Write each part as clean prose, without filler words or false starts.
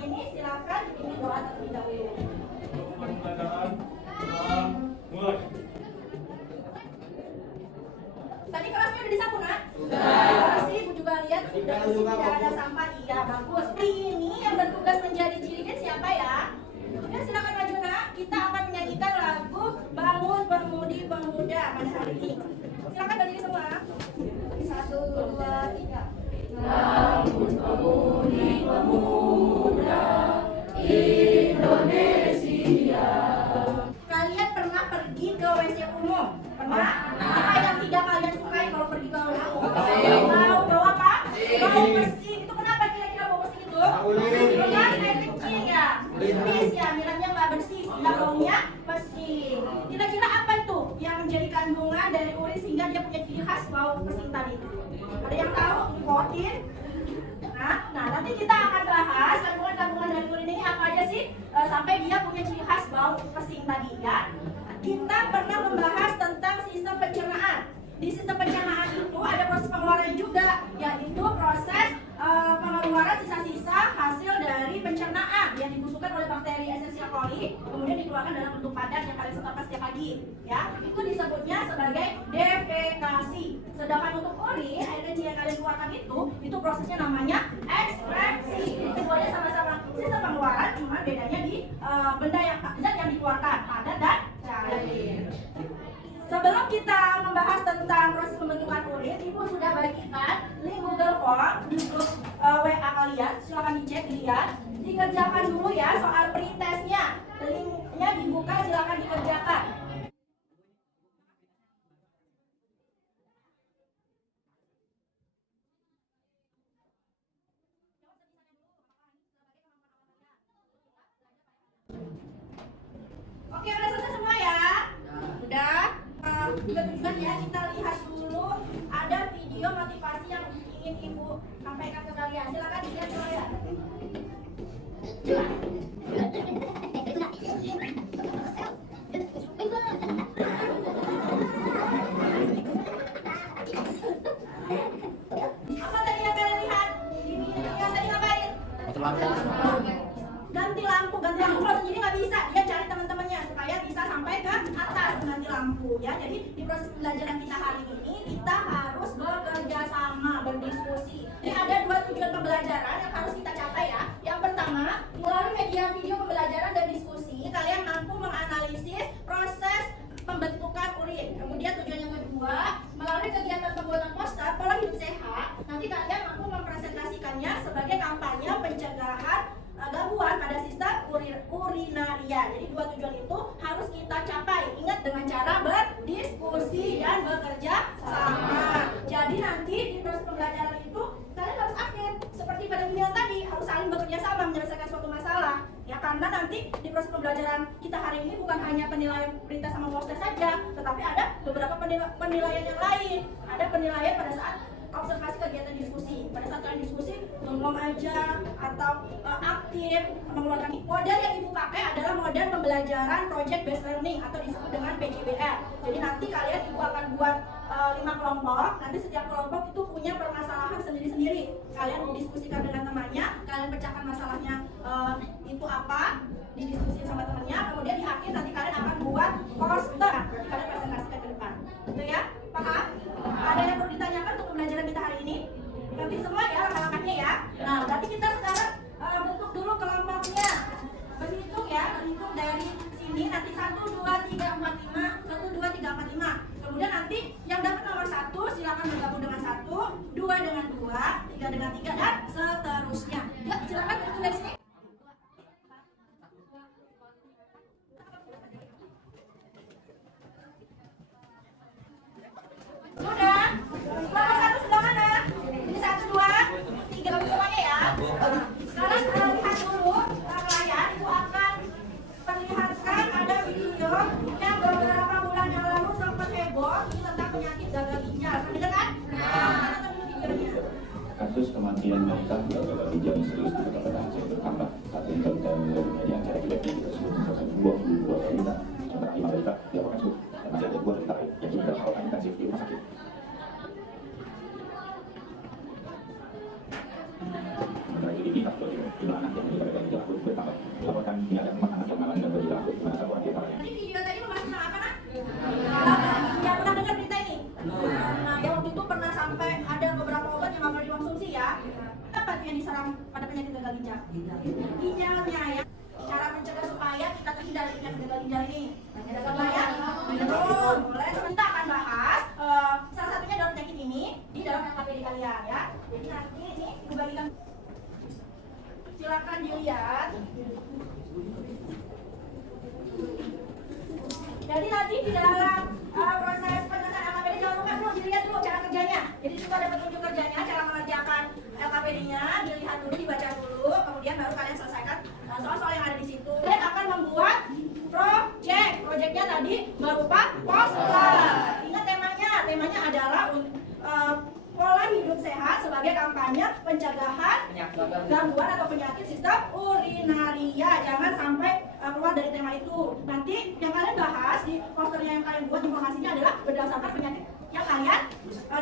ini silakan dipimpin doa terlebih dahulu. Pembelajaran mulai. Tadi kelasnya udah disapu, nak? Sudah. Ibu juga lihat sudah tidak ada sampah. Iya, bagus. Ini yang bertugas menjadi jilid siapa ya? Ya, silakan maju, nak. Kita akan menyanyikan lagu Bangun Pemudi Pemuda pada hari ini. Silakan berdiri semua. 1, 2, 3. Bangun Pemudi Pemuda Indonesia. Kalian pernah pergi ke WC umum? Pernah? Apa yang tidak kalian sukai kalau pergi ke WC umum? Bau apa? Bau bersih. Itu kenapa kira-kira bau bersih itu? Bekas air kecil ya. Tipis ya, bilangnya nggak bersih. Nggak baunya bersih. Kira-kira apa itu yang menjadi kandungan dari urin sehingga dia punya ciri khas bau pesing tadi? Ada yang tahu? Nikotin. Nah, nanti kita akan bahas kandungan-kandungan dari urin ini apa aja sih sampai dia punya ciri khas bau pesing tadi ya. Kita pernah membahas tentang sistem pencernaan. Di sistem pencernaan itu ada proses pengeluaran juga, yaitu proses pengeluaran sisa-sisa hasil dari pencernaan yang dibusukkan oleh bakteri Escherichia coli, kemudian dikeluarkan dalam bentuk padat yang kalian setorkan setiap pagi. Ya, itu disebutnya sebagai defekasi. Sedangkan untuk urin, air kecil yang kalian keluarkan itu prosesnya namanya ekstraksi. Keduanya sama-sama sistem pengeluaran, cuma bedanya di benda yang zat yang dikeluarkan, padat dan cair. Sebelum kita membahas tentang proses pembentukan urin, Ibu sudah bagikan link Google Form di grup WA kalian. Silahkan dicek, dilihat, dikerjakan dulu ya soal pretestnya. Linknya dibuka, silahkan dikerjakan. Oke, udah selesai semua ya? Udah? Juga ya, kita lihat dulu ada video motivasi yang ingin Ibu sampaikan ke kalian. Silakan dilihat dulu ya. Apa tadi yang kalian lihat? Ini yang tadi ngapain? Ganti lampu kalau sendiri nggak bisa, dia cari teman-temannya supaya bisa sampai ke atas ganti lampu ya. Jadi di proses pembelajaran kita hari ini kita harus bekerja sama, berdiskusi. Ini ada 2 tujuan pembelajaran yang harus kita capai ya. Yang pertama, melalui media video pembelajaran dan diskusi, kalian mampu menganalisis proses pembentukan urin. Kemudian tujuan yang kedua, melalui kegiatan pembuatan poster pola hidup sehat, nanti kalian mampu mempresentasikannya sebagai kampanye pencegahan gangguan pada sistem urinaria. Jadi 2 tujuan itu harus kita capai. Ingat, dengan cara berdiskusi dan bekerja sama. Jadi nanti di proses pembelajaran itu kalian harus aktif. Seperti pada video tadi, harus saling bekerja sama menyelesaikan suatu masalah. Ya, karena nanti di proses pembelajaran kita hari ini bukan hanya penilaian berita sama poster saja, tetapi ada beberapa penilaian yang lain. Ada penilaian pada saat observasi kegiatan diskusi. Pada saat kalian diskusi, ngomong aja atau aktif mengeluarkan. Model yang Ibu pakai adalah model pembelajaran project based learning atau disebut dengan PJBL. Jadi nanti kalian Ibu akan buat 5 kelompok. Nanti setiap kelompok itu punya permasalahan sendiri-sendiri. Kalian diskusikan dengan temannya, kalian pecahkan masalahnya itu apa, didiskusi sama temannya. Kemudian di akhir nanti kalian akan buat poster. Nanti kalian presentasikan ke depan. Betul ya? Paham? Ada yang perlu ditanyakan untuk pembelajaran kita hari ini? Nanti semua ya langkah-langkahnya ya. Nah, berarti kita sekarang bentuk dulu kelompoknya. Berhitung ya, berhitung dari sini nanti 1, 2, 3, 4, 5, 1, 2, 3, 4, 5. Kemudian nanti yang dapat nomor 1 silakan bergabung dengan 1, 2 dengan 2, 3 dengan 3 dan seterusnya. Ya, silakan berhitung dari sini. Sudah? Nomor 1 sebelah mana? Ini 1, 2, 3 semuanya ya. Sekarang lihat dulu layar. Ibu akan perlihatkan ada video yang beberapa bulan yang lalu sempat heboh. Ini tentang penyakit gagal ginjal. Pernah dengar kan? Nah, tonton dulu videonya. Kasus kematian balita ginjalnya ya. Cara mencegah supaya kita terhindar dari gagal ginjal ini. Supaya minum. Boleh kita akan bahas salah satunya adalah penyakit ini di dalam LKPD kalian ya. Jadi nanti ini dibagikan. Silakan dilihat. Jadi nanti di dalam proses penyelesaian LKPD jangan lupa dulu dilihat dulu cara kerjanya. Jadi itu ada petunjuk kerjanya, cara mengerjakan LKPD-nya, dilihat dulu, dibaca dulu, kemudian baru kalian selesaikan soal-soal yang ada di situ. Kalian akan membuat project-nya tadi berupa poster. Ingat temanya adalah pola hidup sehat sebagai kampanye pencegahan gangguan atau penyakit sistem urinaria. Jangan sampai keluar dari tema itu. Nanti yang kalian bahas di posternya yang kalian buat informasinya adalah berdasarkan penyakit yang kalian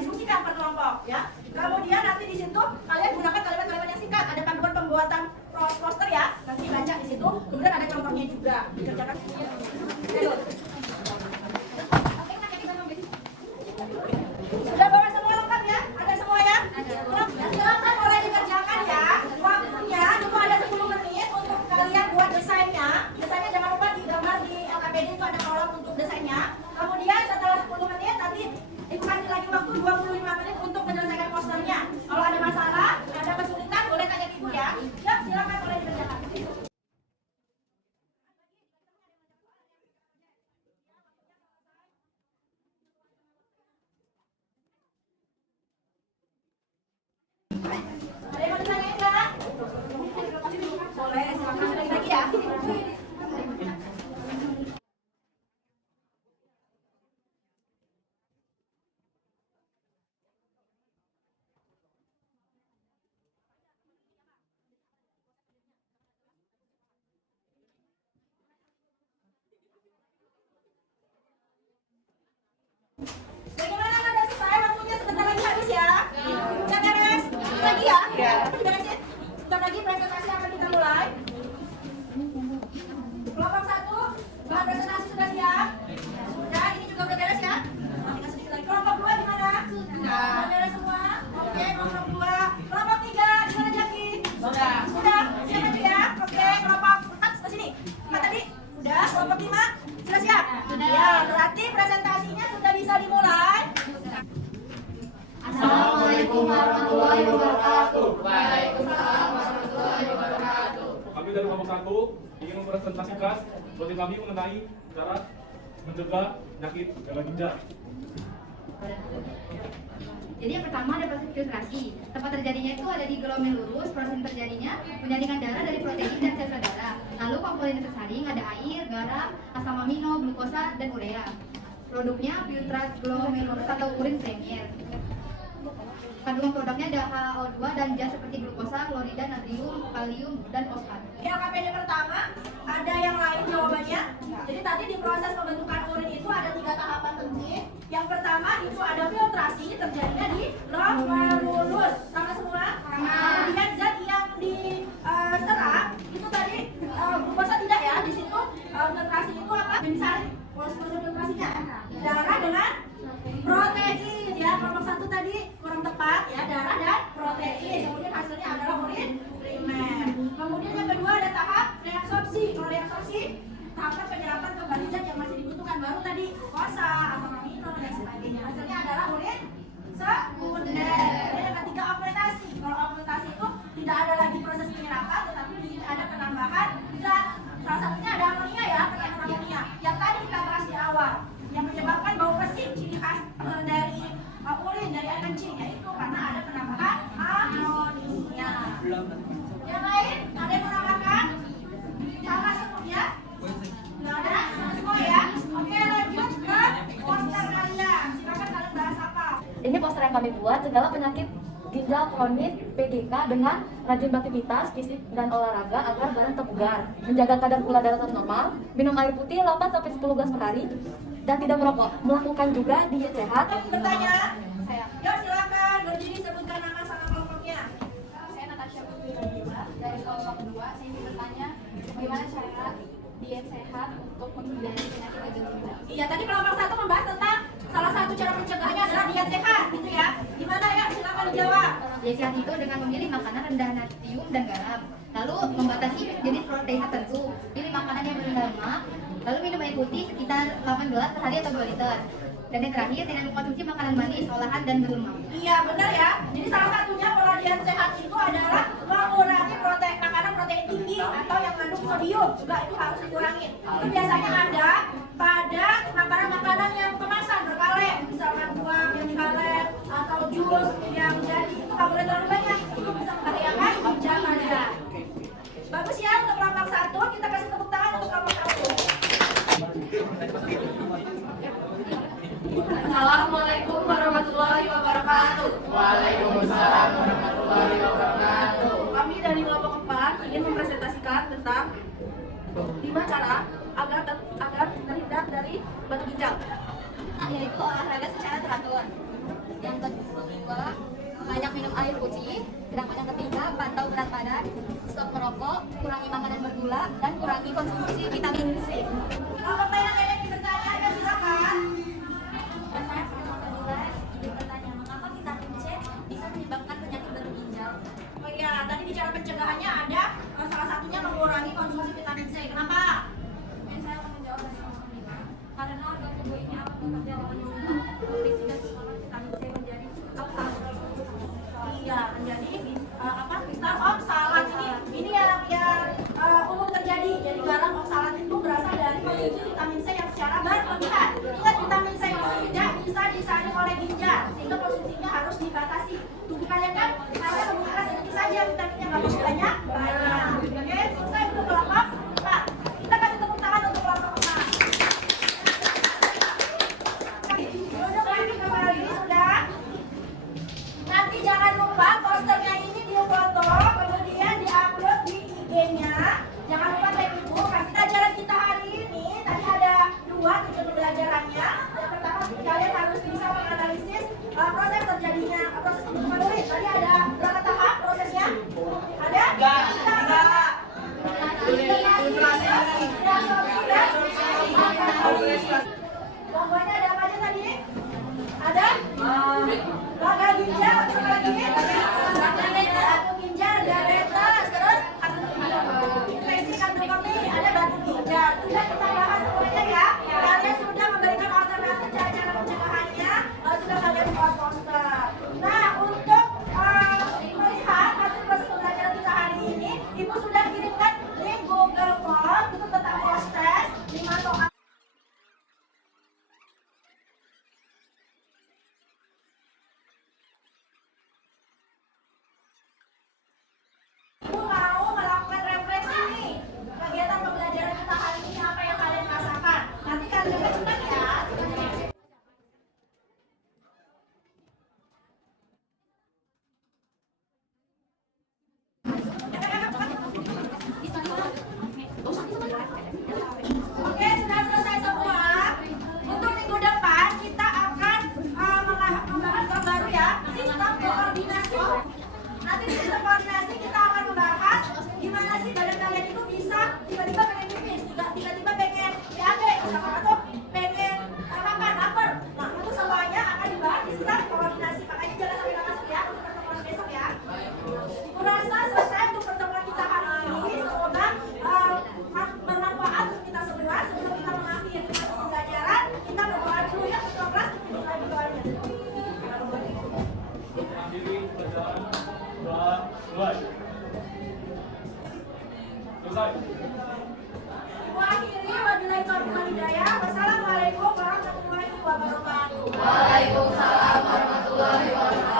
diskusikan per kelompok ya. Kemudian nanti di situ kalian gunakan kalimat-kalimat yang singkat. Ada panduan pembuatan poster ya. Nanti baca di situ. Kemudian ada contohnya juga dikerjakan. Sudah bawa semua lengkap ya? Ada semua ya? Silakan boleh dikerjakan ya. Waktunya cuma ada 10 menit untuk kalian buat desainnya. Desainnya jangan lupa digambar di LKPD itu ada kolom untuk desainnya. Kemudian setelah 10 menit nanti ibu kasih lagi waktu 25 menit untuk menyelesaikan posternya. Kalau ada masalah, ada kesulitan boleh tanya ibu ya. Ya, silakan boleh dikerjakan. Ada yang mau ditanyain nggak? Boleh, silakan lagi ya. Bagaimana Anda selesai? Waktunya sebentar lagi habis ya. Udah beres? Lagi ya? Beresin. Sebentar lagi presentasi akan kita mulai. Kelompok 1, bahan presentasi sudah siap? Sudah, ini juga udah beres ya? Tinggal sedikit lagi. Kelompok 2 gimana? Sudah beres semua? Oke, kelompok 2. Kelompok 3, gimana Jaki? Sudah. Siap aja ya? Oke, kelompok 4 ke sini. 4 tadi? Sudah. Kelompok 5 sudah siap? Sudah. Ya, berarti presentasinya sudah bisa dimulai. Assalamualaikum warahmatullahi wabarakatuh. Waalaikumsalam warahmatullahi wabarakatuh. Kami dari kelompok 1 ingin mempresentasikan project kami mengenai cara mencegah penyakit gagal ginjal. Jadi yang pertama ada proses filtrasi. Tempat terjadinya itu ada di glomerulus lurus. Proses terjadinya menjadikan darah dari protein dan sel darah. Lalu komponen yang tersaring ada air, garam, asam amino, glukosa, dan urea. Produknya filtrat glomerulus atau urin premier. Kandungan produknya ada HO2 dan gas seperti glukosa, klorida, natrium, kalium, dan fosfat. Di LKPD pertama ada yang lain jawabannya. Jadi tadi di proses pembentukan urin itu ada 3 tahapan penting. Yang pertama itu ada filtrasi terjadinya di glomerulus. Sama semua? Kemudian zat yang diserap itu tadi glukosa tidak ya. Di situ filtrasi itu apa? Yang disaring. Proses filtrasinya darah dengan protein ya. Kelompok 1 tadi kurang tepat ya, darah dan protein. Kemudian hasilnya adalah urin primer. Kemudian yang kedua ada tahap reabsorpsi. Kalau reabsorpsi tahapan penyerapan kembali zat yang masih dibutuhkan, baru tadi glukosa, asam amino dan sebagainya. Hasilnya adalah urin sekunder. Kemudian yang ketiga okultasi. Kalau okultasi itu tidak ada lagi proses penyerapan, tetapi di sini ada penambahan zat. Salah satunya ada amonia ya, penambahan amonia. Yang tadi kita bahas di awal, yang menyebabkan bau pesing ciri khas dari urin, dari air kencing, yaitu karena ada penambahan amonia. Yang lain ada yang menambahkan? Sama semua ya? Nggak ada? Sama semua ya? Oke, lanjut ke poster kalian. Silakan kalian bahas apa? Ini poster yang kami buat, segala penyakit ginjal kronis PGK dengan rajin beraktivitas fisik dan olahraga agar badan tetap bugar, menjaga kadar gula darah tetap normal, minum air putih 8-10 gelas per hari, dan tidak merokok. Melakukan juga diet sehat. Bertanya? Saya. Yuk silakan berdiri, sebutkan nama sama kelompoknya. Saya Natasha Putri Nabila dari kelompok 2. Saya ingin bertanya bagaimana cara diet sehat untuk menghindari penyakit gagal ginjal. Iya, tadi kelompok 1 membahas tentang salah satu cara mencegahnya adalah diet sehat, gitu ya. Gimana ya? Silakan dijawab. Diet sehat itu dengan memilih makanan rendah natrium dan garam, lalu membatasi jenis protein tertentu, pilih makanan yang rendah lemak, lalu minum air putih sekitar 8 gelas per hari atau 2 liter. Dan yang terakhir, tidak mengkonsumsi makanan manis, olahan, dan berlemak. Iya benar ya. Jadi salah satunya pola diet sehat itu adalah mengurangi makanan protein tinggi atau yang mengandung sodium, juga itu harus dikurangi. Itu biasanya ada pada makanan-makanan yang kemasan berkaleng, misalkan buah yang kaleng atau jus yang jadi itu nggak boleh terlalu banyak, itu bisa membahayakan ginjal Anda. Bagus ya untuk kelompok 1, kita kasih tepuk tangan untuk kelompok 1. Assalamualaikum warahmatullahi wabarakatuh. Waalaikumsalam warahmatullahi wabarakatuh. Kami dari kelompok 4 ingin mempresentasikan tentang 5 cara agar terhindar dari batu ginjal. Yaitu olahraga secara teratur. Yang kedua, banyak minum air putih. Sedangkan yang ketiga, pantau berat badan, stop merokok, kurangi makanan bergula, dan kurangi konsumsi vitamin C. Kalau pertanyaan yang bertanya, ya silakan. Saya pernah ingin bertanya, mengapa vitamin C bisa menyebabkan penyakit batu ginjal? Oh iya, tadi bicara pencegahannya ada salah satunya mengurangi konsumsi vitamin C. Kenapa? Saya akan menjawab dari yang kedua. Karena organ tubuh ini akan bekerja dengan menyumbang nutrisi dan sumber vitamin C menjadi oksal. Iya, menjadi kristal oksalat ini yang umum terjadi. Jadi garam oksalat itu berasal dari konsumsi vitamin C yang secara berlebihan. Ingat, vitamin C itu tidak bisa disaring oleh ginjal, sehingga konsumsinya harus dibatasi. Tubuh kalian kan hanya membutuhkan sedikit saja vitaminnya, nggak perlu banyak. Oke, selesai untuk kelompok 4. Kita kasih tepuk tangan untuk kelompok 4. Duduk lagi kembali, sudah. Nanti jangan lupa posternya ini difoto, kemudian diupload di IG-nya. Jangan lupa tag ibu. Pelajaran kita hari ini tadi ada 2 tujuan pembelajarannya. Yang pertama, kalian harus bisa menganalisis proses terjadinya proses pembentukan urin. Tadi ada berapa tahap prosesnya? Ada? 3. Logonya ada apa aja tadi? Ada? Gagal ginjal, apa lagi? Batu ginjal, diabetes, terus infeksi kandung kemih, ada batu ginjal. Sudah kita bahas semuanya ya. Kalian sudah memberikan alternatif cara-cara pencegahannya, sudah kalian buat poster. Nah, untuk melihat hasil proses pembelajaran kita hari ini, Ibu sudah kirimkan link Google Form untuk tentang proses 5 soal. Ibu mau melakukan refleksi nih. Kegiatan pembelajaran kita hari ini apa yang kalian rasakan? Nanti kalian cepat ya. Oke, sudah selesai semua. Untuk minggu depan kita akan membahas yang baru ya, sistem koordinasi. Nanti di sistem koordinasi kita akan membahas gimana sih badan kalian itu bisa tiba-tiba pengen pipis, tiba-tiba pengen BAB, atau pengen makan, lapar. Nah, itu semuanya akan dibahas di sistem koordinasi. Makanya jangan sampai nggak masuk ya untuk pertemuan besok ya. Kurasa selesai untuk pertemuan kita hari ini. Semoga bermanfaat untuk kita semua. Sebelum kita mengakhiri pembelajaran, kita berdoa dulu ya untuk kelas. Kita doanya. Mengakhiri pelajaran doa mulai. Selesai. Ibu akhiri, wabillahi taufiq wal hidayah. Wassalamualaikum warahmatullahi wabarakatuh. Waalaikumsalam warahmatullahi wabarakatuh.